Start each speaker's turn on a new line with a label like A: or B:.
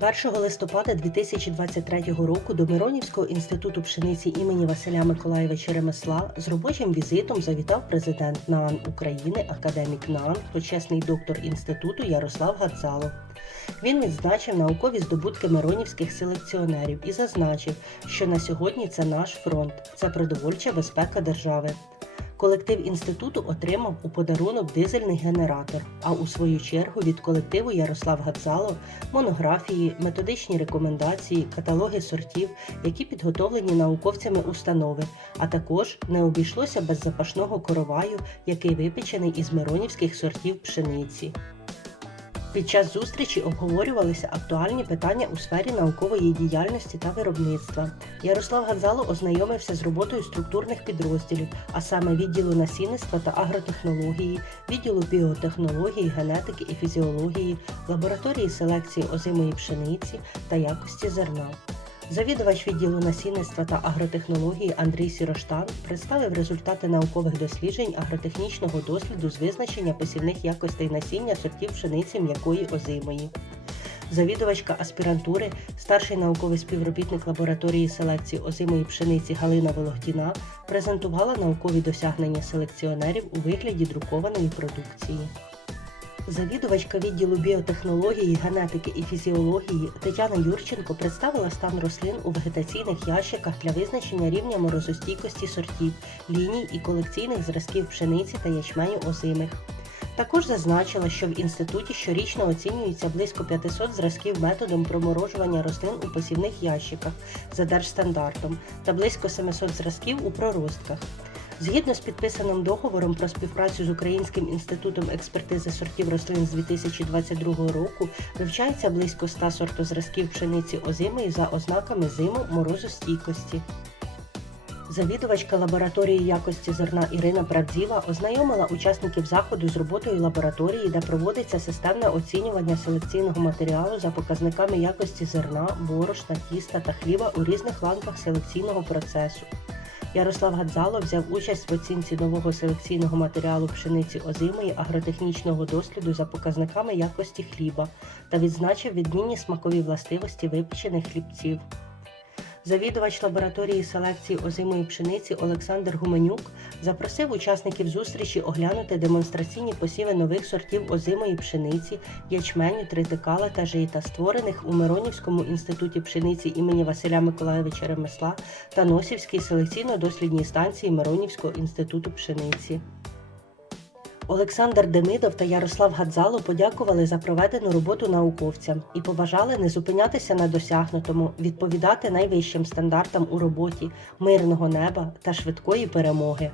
A: 1 листопада 2023 року до Миронівського інституту пшениці імені Василя Миколаєвича Ремесла з робочим візитом завітав президент НААН України, академік НААН, почесний доктор інституту Ярослав Гацало. Він відзначив наукові здобутки миронівських селекціонерів і зазначив, що на сьогодні це наш фронт, це продовольча безпека держави. Колектив інституту отримав у подарунок дизельний генератор, а у свою чергу від колективу Ярослав Гадзалов монографії, методичні рекомендації, каталоги сортів, які підготовлені науковцями установи, а також не обійшлося без запашного короваю, який випечений із миронівських сортів пшениці. Під час зустрічі обговорювалися актуальні питання у сфері наукової діяльності та виробництва. Ярослав Гадзало ознайомився з роботою структурних підрозділів, а саме відділу насінництва та агротехнології, відділу біотехнології, генетики і фізіології, лабораторії селекції озимої пшениці та якості зерна. Завідувач відділу насінництва та агротехнології Андрій Сіроштан представив результати наукових досліджень агротехнічного досліду з визначення посівних якостей насіння сортів пшениці м'якої озимої. Завідувачка аспірантури, старший науковий співробітник лабораторії селекції озимої пшениці Галина Вологтіна презентувала наукові досягнення селекціонерів у вигляді друкованої продукції. Завідувачка відділу біотехнології, генетики і фізіології Тетяна Юрченко представила стан рослин у вегетаційних ящиках для визначення рівня морозостійкості сортів, ліній і колекційних зразків пшениці та ячменю озимих. Також зазначила, що в інституті щорічно оцінюється близько 500 зразків методом проморожування рослин у посівних ящиках за держстандартом та близько 700 зразків у проростках. Згідно з підписаним договором про співпрацю з Українським інститутом експертизи сортів рослин з 2022 року, вивчається близько 100 сортозразків пшениці озимої за ознаками зиму морозостійкості. Завідувачка лабораторії якості зерна Ірина Правдіва ознайомила учасників заходу з роботою лабораторії, де проводиться системне оцінювання селекційного матеріалу за показниками якості зерна, борошна, тіста та хліба у різних ланках селекційного процесу. Ярослав Гадзало взяв участь в оцінці нового селекційного матеріалу пшениці озимої агротехнічного досліду за показниками якості хліба та відзначив відмінні смакові властивості випечених хлібців. Завідувач лабораторії селекції озимої пшениці Олександр Гуменюк запросив учасників зустрічі оглянути демонстраційні посіви нових сортів озимої пшениці, ячменю, тритикала та жита, створених у Миронівському інституті пшениці імені Василя Миколаєвича Ремесла та Носівській селекційно-дослідній станції Миронівського інституту пшениці. Олександр Демидов та Ярослав Гадзало подякували за проведену роботу науковцям і побажали не зупинятися на досягнутому, відповідати найвищим стандартам у роботі, мирного неба та швидкої перемоги.